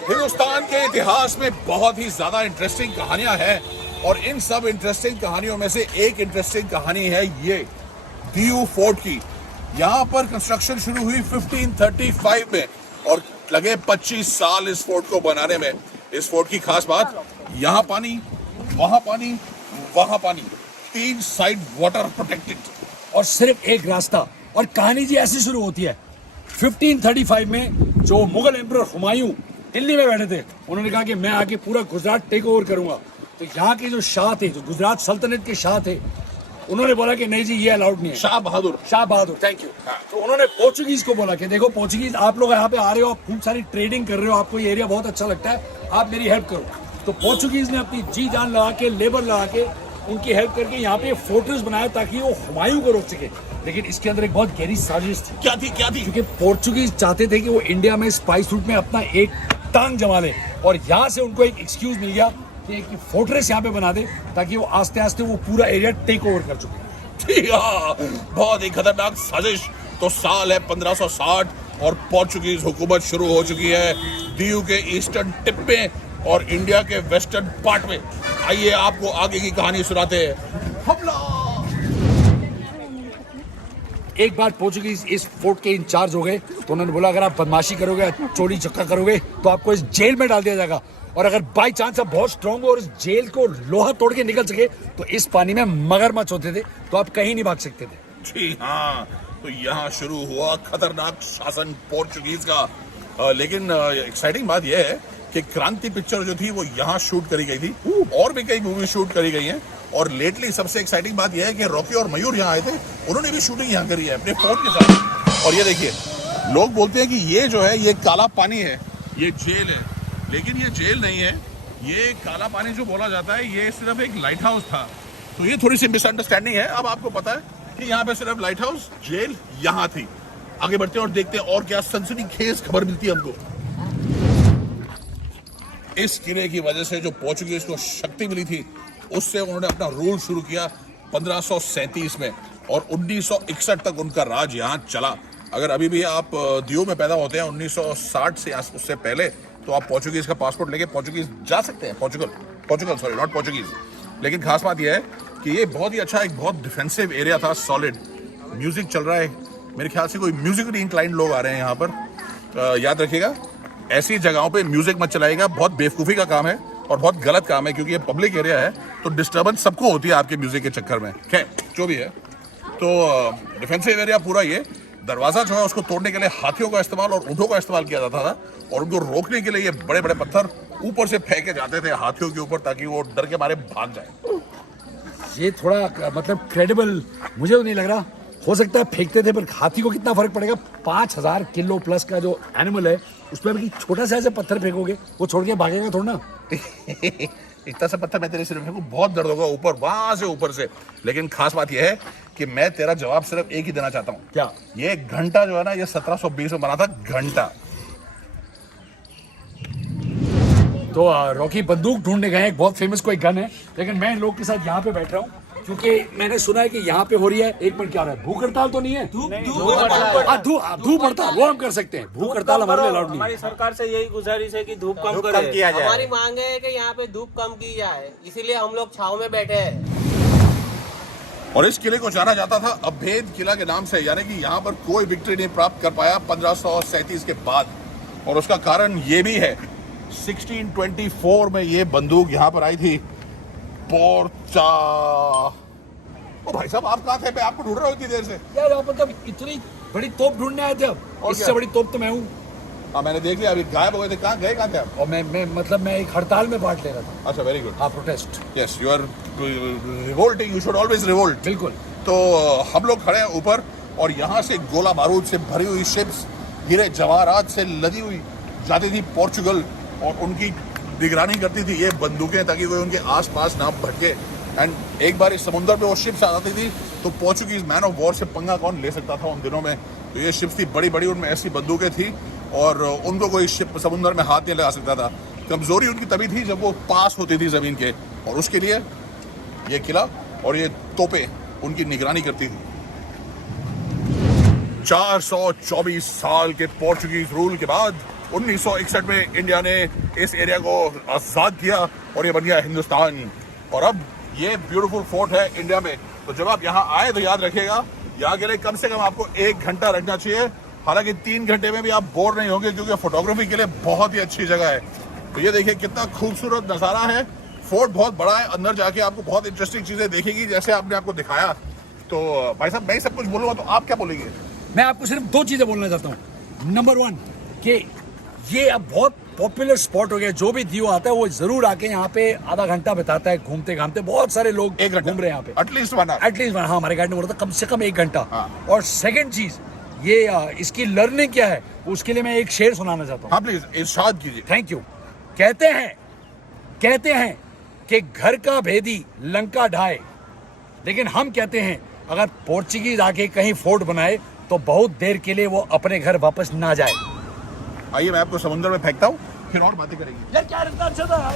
हिंदुस्तान के इतिहास में बहुत ही ज्यादा इंटरेस्टिंग कहानियां हैं और इन सब इंटरेस्टिंग कहानियों में से एक इंटरेस्टिंग कहानी है ये दीयू फोर्ट की। यहाँ पर कंस्ट्रक्शन शुरू हुई 1535 में और लगे 25 साल इस फोर्ट को बनाने में। इस फोर्ट की खास बात, यहाँ पानी, वहां पानी, वहां पानी, 3 साइड वाटर प्रोटेक्टेड और सिर्फ एक रास्ता। और कहानी जी ऐसी शुरू होती है 1535 में जो मुगल एम्परर हुमायूं दिल्ली में बैठे थे, उन्होंने कहा कि मैं आके पूरा गुजरात टेक ओवर करूंगा। तो यहाँ के जो शाह थे, जो गुजरात सल्तनत के शाह थे, उन्होंने बोला कि नहीं जी ये अलाउड नहीं है। शाह बहादुर, थैंक यू। तो उन्होंने पोर्चुगीज को बोला कि देखो पोर्चुगीज, आप लोग यहाँ पे आ रहे हो, आप खूब सारी ट्रेडिंग कर रहे हो, आपको ये एरिया बहुत अच्छा लगता है, आप मेरी हेल्प करो। तो पोर्चुगीज ने अपनी जी जान लगा के, लेबर लगा के, उनकी हेल्प करके यहाँ पे फोर्ट्रेस बनाया ताकि वो हुमायूं को रोक सके। लेकिन इसके अंदर एक बहुत गहरी साजिश थी। क्या थी? क्योंकि पोर्चुगीज चाहते थे कि वो इंडिया में स्पाइस रूट में अपना एक टांग जमा ले, और यहाँ से उनको एक एक्सक्यूज मिल गया कि एक फोर्ट्रेस यहाँ पे बना दे ताकि वो आस्ते आस्ते वो पूरा एरिया टेक ओवर कर चुके। बहुत ही खतरनाक साजिश। तो साल है 1560 और पोर्चुगीज हुकूमत शुरू हो चुकी है दीयू के ईस्टर्न टिप में और इंडिया के वेस्टर्न पार्ट में। आइए आपको आगे की कहानी सुनाते हैं। हमला। एक बार पोर्चुगीज इस फोर्ट के इंचार्ज हो गए तो उन्होंने बोला अगर आप बदमाशी करोगे, चोरी चक्का करोगे तो आपको इस जेल में डाल दिया जाएगा, और अगर बाई चांस आप बहुत स्ट्रांग हो और इस जेल को लोहा तोड़ के निकल सके तो इस पानी में मगरमच्छ होते थे, तो आप कहीं नहीं भाग सकते थे। जी हाँ, तो यहाँ शुरू हुआ खतरनाक शासन पोर्चुगीज का। लेकिन एक्साइटिंग बात यह है कि क्रांति पिक्चर जो थी वो यहाँ शूट करी गई थी, और भी कई मूवी शूट करी गई हैं। और लेटली सबसे एक्साइटिंग बात यह है कि रॉकी और मयूर यहाँ आए थे, उन्होंने भी शूटिंग यहाँ करी है अपने फोर्ट के साथ। और ये देखिए, लोग बोलते हैं कि ये जो है ये काला पानी है, ये जेल है, लेकिन ये जेल नहीं है। ये काला पानी जो बोला जाता है ये सिर्फ एक लाइट हाउस था। तो ये थोड़ी सी मिसअंडरस्टैंडिंग है। अब आपको पता है कि यहाँ पे सिर्फ लाइट हाउस, जेल यहाँ थी। आगे बढ़ते हैं और देखते हैं और क्या सनसनीखेज खबर मिलती है हमको। इस किले की वजह से जो पोर्चुगीज को शक्ति मिली थी, उससे उन्होंने अपना रूल शुरू किया 1537 में और 1961 तक उनका राज यहाँ चला। अगर अभी भी आप दीयू में पैदा होते हैं 1960 से या उससे पहले, तो आप पोर्चुगीज का पासपोर्ट लेके पोर्चुगीज जा सकते हैं। Portugal sorry, not Portuguese. लेकिन खास बात यह है कि ये बहुत ही अच्छा, एक बहुत डिफेंसिव एरिया था, सॉलिड। म्यूजिक चल रहा है, मेरे ख्याल से कोई म्यूजिकली इंक्लाइंड लोग आ रहे हैं यहाँ पर। याद रखिएगा, ऐसी जगहों पे म्यूजिक मत चलाइएगा, बहुत बेवकूफ़ी का काम है और बहुत गलत काम है, क्योंकि ये पब्लिक एरिया है तो डिस्टर्बेंस सबको होती है आपके म्यूजिक के चक्कर में। खैर जो भी है, तो डिफेंसिव एरिया पूरा ये। दरवाजा जो है उसको तोड़ने के लिए हाथियों का इस्तेमाल और ऊँटों का इस्तेमाल किया जाता था, और उनको रोकने के लिए ये बड़े बड़े पत्थर ऊपर से फेंके जाते थे हाथियों के ऊपर, ताकि वो डर के मारे भाग जाए। ये थोड़ा मतलब क्रेडिबल मुझे तो नहीं लग रहा। हो सकता है फेंकते थे, पर हाथी को कितना फर्क पड़ेगा? 5000 किलो प्लस का जो एनिमल है, उसमें भी छोटा सा ऐसे पत्थर फेंकोगे, वो छोड़ के भागेगा थोड़ा ना। इतना सा पत्थर मैं तेरे सिर में फेंकूं, बहुत दर्द होगा ऊपर, वहां से ऊपर से। लेकिन खास बात यह है कि मैं तेरा जवाब सिर्फ एक ही देना चाहता हूँ। क्या? ये घंटा जो है ना, ये 1720 में बना था, घंटा। तो रॉकी बंदूक ढूंढने गए, एक बहुत फेमस कोई गन है, लेकिन मैं इन लोग के साथ यहाँ पे बैठ रहा हूँ क्योंकि मैंने सुना है कि यहाँ पे हो रही है, एक मिनट क्या हो रहा है, भूख हड़ताल तो नहीं है? धूप हड़ताल वो हम कर सकते हैं, भूख हड़ताल हमारे लिए अलाउड नहीं है। हमारी सरकार से यही गुजारिश है कि धूप कम किया जाए। हमारी मांग है कि यहाँ पे धूप कम की जाए, इसीलिए हम लोग छाव में बैठे हैं। और इस किले को जाना जाता था अभेद किला के नाम से, यानी कि यहाँ पर कोई विक्ट्री नहीं प्राप्त कर पाया 1537 के बाद। और उसका कारण ये भी है, 1624 में ये बंदूक यहाँ पर आई थी। पोर्चा। ओ भाई साहब, आप कहाँ थे? मैं आपको ढूंढ रहा हूँ इतनी देर से। यार आप मतलब इतनी बड़ी तोप ढूंढने आए थे अब? और इससे क्या? बड़ी तोप तो मैं हूँ। हाँ, मैंने देख लिया, अभी गायब हो गए थे। कहाँ गए, कहाँ थे आप? और मैं एक हड़ताल में पार्ट ले रहा था। अच्छा, वेरी गुड। हाँ, protest. Yes, you are revolting, you should always revolt. बिल्कुल। तो हम लोग खड़े हैं ऊपर और यहाँ से गोला बारूद से भरी हुई शिप्स, हीरे जवाहरात से लदी हुई जाती थी पोर्चुगल, और उनकी निगरानी करती थी ये बंदूकें, ताकि कोई उनके आसपास ना भटके। एंड एक बार इस समुद्र पे वो शिप्स आ जाती थी तो पोर्चुगीज मैन ऑफ वॉर से पंगा कौन ले सकता था उन दिनों में? तो ये शिप्स थी बड़ी बड़ी, उनमें ऐसी बंदूकें थी और उनको कोई शिप समुद्र में हाथ नहीं लगा सकता था। कमजोरी उनकी तभी थी जब वो पास होती थी जमीन के, और उसके लिए ये किला और ये तोपें उनकी निगरानी करती थी। 424 साल के पोर्चुगीज रूल के बाद 1961 में इंडिया ने इस एरिया को आजाद किया और ये बन गया हिंदुस्तान। और अब ये ब्यूटीफुल फोर्ट है इंडिया में। तो जब आप यहाँ आए तो याद रखिएगा, यहाँ के लिए कम से कम आपको 1 घंटा रखना चाहिए। हालांकि 3 घंटे में भी आप बोर नहीं होंगे, क्योंकि फोटोग्राफी के लिए बहुत ही अच्छी जगह है। तो ये देखिए कितना खूबसूरत नज़ारा है। फोर्ट बहुत बड़ा है, अंदर जाके आपको बहुत इंटरेस्टिंग चीजें देखेगी, जैसे आपने आपको दिखाया। तो भाई साहब, मैं सब कुछ बोलूंगा तो आप क्या बोलेंगे? मैं आपको सिर्फ 2 चीजें बोलना चाहता हूँ। नंबर 1 कि ये अब बहुत पॉपुलर स्पॉट हो गया। जो भी दियो आता है वो जरूर आके यहाँ पे आधा घंटा बिताता है घूमते घामते। बहुत सारे लोग 1 घंटा घूम रहे हैं यहाँ पे। At least 1 our. एटलीस्ट हाँ, हमारे गाइड ने बोला था कम से कम 1 घंटा। हाँ। और सेकंड चीज ये इसकी लर्निंग क्या है, उसके लिए मैं एक शेर सुनाना चाहता हूँ। हाँ प्लीज इरशाद कीजिए। Thank you. कहते हैं कि घर का भेदी लंका ढाए, लेकिन हम कहते हैं अगर पोर्चुगीज आके कहीं फोर्ट बनाए तो बहुत देर के लिए वो अपने घर वापस ना जाए। आइए मैं आपको समुद्र में फेंकता हूँ, फिर और बातें करेंगे। यार क्या इतना अच्छा था।